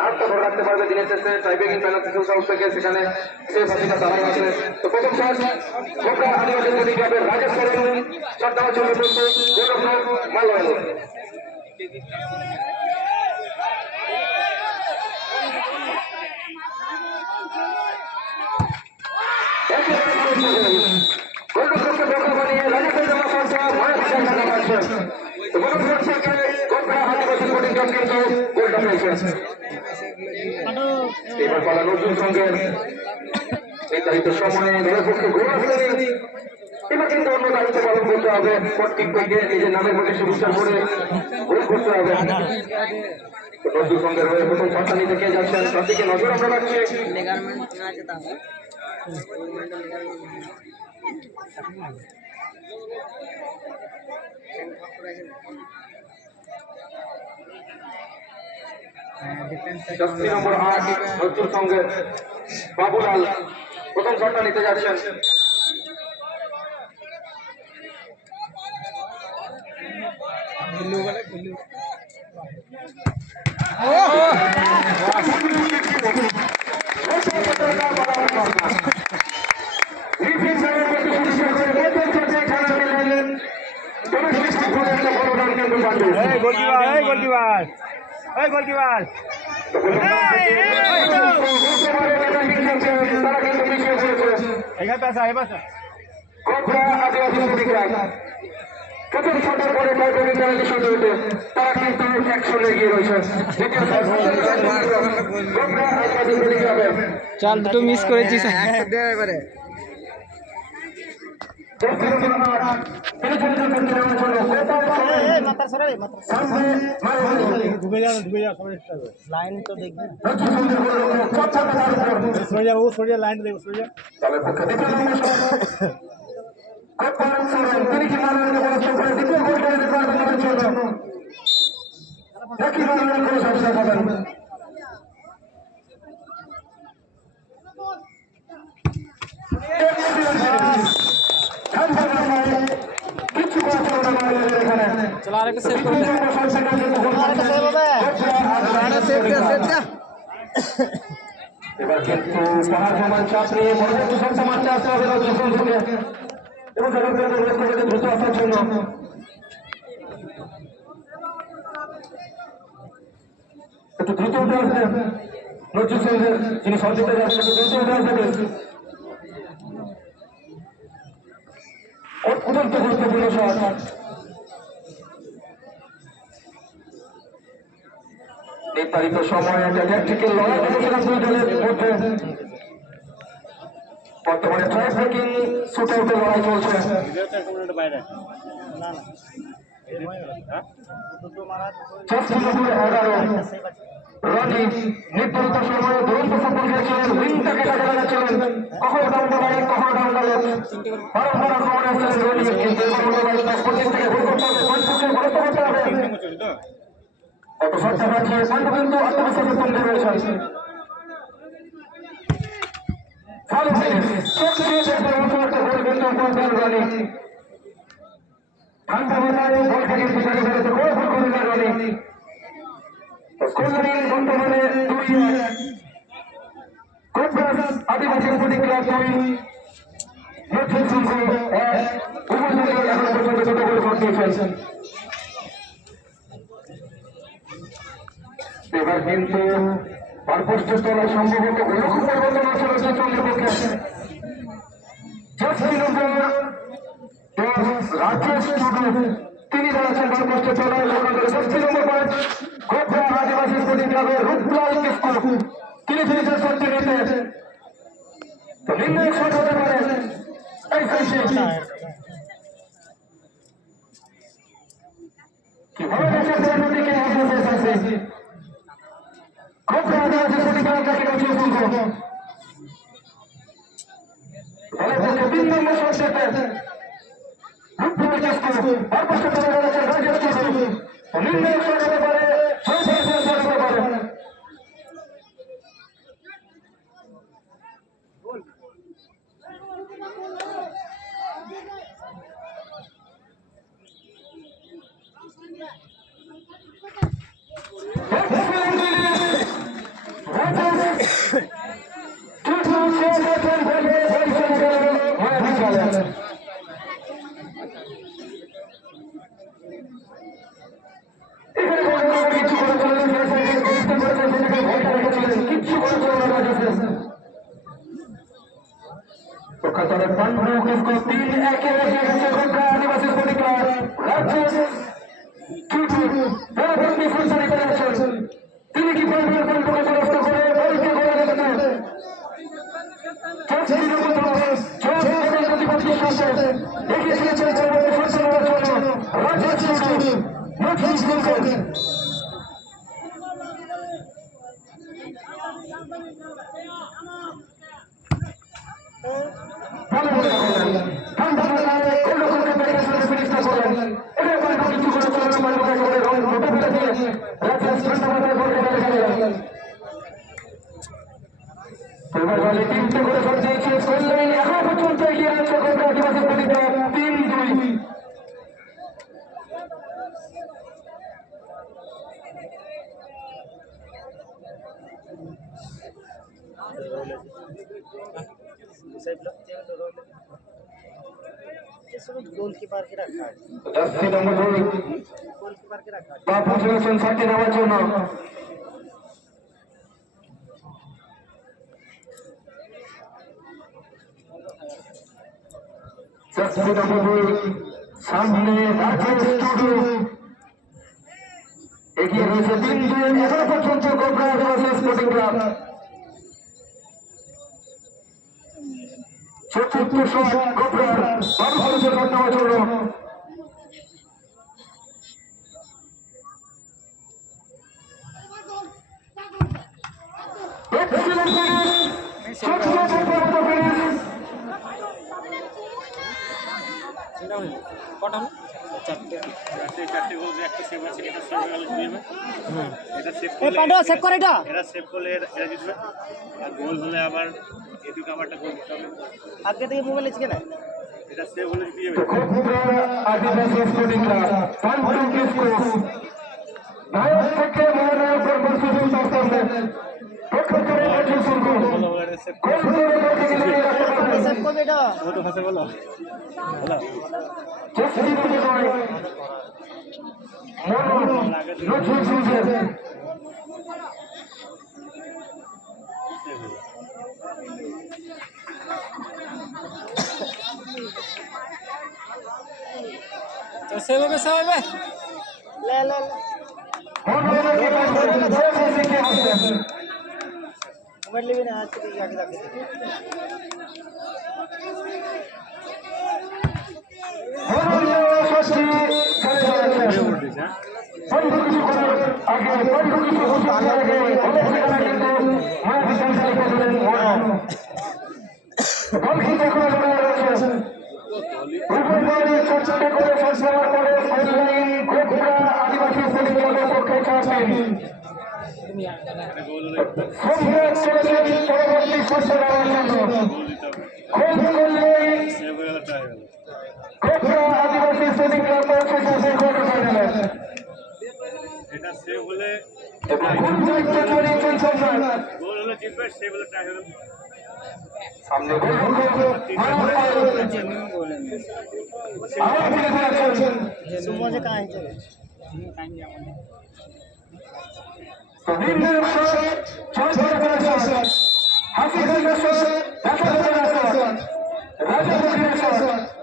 নামটা ধরে রাখতে পারবে দিনের শেষে। টাইব্রেকিং পেনাল্টি শুট আউট থেকে সেখানে শেষ হাসিটা দাঁড়ায় আছে। তো প্রথম শট গোপরা আদিবাসী নদী ক্লাবের রাজেশ সরেন শট দেওয়ার জন্য বলছে গোলরক্ষক মালওয়াল গোলরক্ষককে বোকা এবার পালা নজরুল সঙ্গের নির্ধারিত সময়ে দলের পক্ষে গোল আসেনি এবার কিন্তু অন্য দায়িত্ব পালন করতে হবে। প্রত্যেক উইকে নিজের নামের মধ্যে সুবিচার করে গোল করতে হবে। নজরুল সঙ্গের হয়ে প্রথম পাশা নিতে কে যাচ্ছেন তার দিকে নজর আমরা রাখছি। জার্সি নম্বর আট নজরুল সঙ্গের বাবুলাল। প্রথম শটটা নিতে যাচ্ছেন। Goalkeeper goalkeeper. এই গোলকিপার এখানে পাশা এই পাশা প্রথম শটের পরে তারা কিন্তু এগিয়ে রয়েছে শট চাল দুটো মিস করেছিস এবারে লাইন তো দেখবি সরে যাব ও সরে যা লাইন দেখব সরে যা দলের পক্ষে দ্বিতীয় নম্বর শট গোপাল সোরেন তিনি কি মানবেন্দ্র বলেছেন করে দ্বিতীয় গোলটা দিতে পারবেন আমাদের জন্য নাকি মানবেন্দ্র করে সবসময় পাবেন কিছু কথা বলা মানবেন্দ্র এখানে চলো আরেকটা সেভ করে দে আরেকটা সেভ হবে আরেকটা সেভ দে সেভ দে এবার কিন্তু পাহাড় সমান চাপ নিয়ে পরবর্তী সংখ্যা মারতে আসতে হবে নজরুল থেকে এবং তাদেরকে অনুরোধ করে দ্রুত আসার জন্য। একটু দ্রুত উঠে আসবে। নজরুল সিংহের যিনি সঞ্চিত একটু দ্রুত উঠে আসবে অত্যন্ত গুরুত্বপূর্ণ শট। নির্ধারিত সময় একটা লড়াই করেছিলাম দুই দলের মধ্যে বর্তমানে ট্রাই ব্রেকিং শুট আউটের লড়াই চলছে। রনি কখনো কখনো কত সরকার আছে পয়েন্ট কিন্তু আত্মবিশ্বাসের সঙ্গে রয়েছে ভালো সবচেয়ে একটা গোল কিন্তু করবেন রনি ঠান্ডা মাথায় বল থেকে পিছনে ফেলেছে গোল গোল করলেন রনি স্কোরিং বর্তমানে দুই কনফারেন্স আদিবাসী স্পোর্টিং ক্লাব দুই সংঘ এক দলই এখন পর্যন্ত দুটো গোল করে এবার কিন্তু পারপোস্ট তলায় সম্ভবত ওরকম পরিবর্তন আছে রয়েছে চন্দ্রের পক্ষে নম্বর রাকেশ টুডু তিনি দাঁড়াচ্ছেন তলায় লোকালের নম্বর পাঁচ গোপরা আদিবাসী তিনি শটটি নিতে শট হতে পারে। কীভাবে দেশের অগ্রসর আছে গোপরা আদিবাসী স্পোর্টিং ক্লাব থেকে নজরুল সংঘ দলের পক্ষে তিন নম্বর শট সেটে রূপলাল কিসকু পারপোস্ট তলায় দাঁড়াচ্ছেন রাকেশ টুডু তো নির্ণায়ক শট হতে পারে ছয় ছয় ছয় শট হতে পারে তাদের পান্ডু কিসকো তিন একে এগিয়ে গেছে গোর্খা আদিবাসী স্পোর্টিং ক্লাব রাজ্যেশ টুটু পরবর্তী ফুলসারি করে আছেন তিনি কি পারবেন পান্ডুকে পরাস্ত করে বলকে করে রেখেছেন চলছে চলছে প্রতিপক্ষের সাথে এগিয়ে গিয়েছে পরবর্তী ফুলসারি জন্য রাজ্যেশ টুটু নতুন স্কুল তিন গোলকিপার কে রাখা আছে। জার্সি নম্বর গোলকিপার কে রাখা আছে। বাপু চলেছেন সাথে নেওয়ার জন্য। জার্সি নম্বর দুই সামনে রাজেশ টুডু এগিয়ে রয়েছে তিন দুই এখনও পর্যন্ত গোবরা স্পোর্টিং ক্লাব। চতুর্থ শট গোবরার বারো করেছে নেওয়ার জন্য. কটা সেভ আছে এটা এটা সেভ করে এটা। করলে এরা এরা জিতবে। আর গোল হলে আবার এদিকে আবার একটা গোল দিতে হবে। আগে থেকে মোবাইল আছে কেন এটা সেভ হলে জিতে যাবে আদিবাসী স্পোর্টিং ক্লাব থেকে মহানায়ক সুযোগ পক্ষ করে এটা গোল করে পক্ষে গিয়ে রাখতে পারবেন সেভ করবে এটা ও তো ভাষা বলো বলো চেষ্টা করতে নয় মনো নজরুল সুজের সেভ হলো সেভ হবে সেভ হবে লে লে মনোকে পাশে পরবর্তী শস্য নেওয়ার জন্য গোল দিতে হবে খোঁজ করলেই সেভ হয়ে গেলে ট্রাই গেল গোবরা আদিবাসী স্পোর্টিং ক্লাব পৌঁছে গেছে কোয়ার্টার ফাইনালে এটা সেভ হলে গোল হলে জিতবে সেভ হলে ট্রাই হবে সামনে গোল চলছেন সুমনে কাজ চলে বিভিন্ন শট ছয় শট শট রাজা শট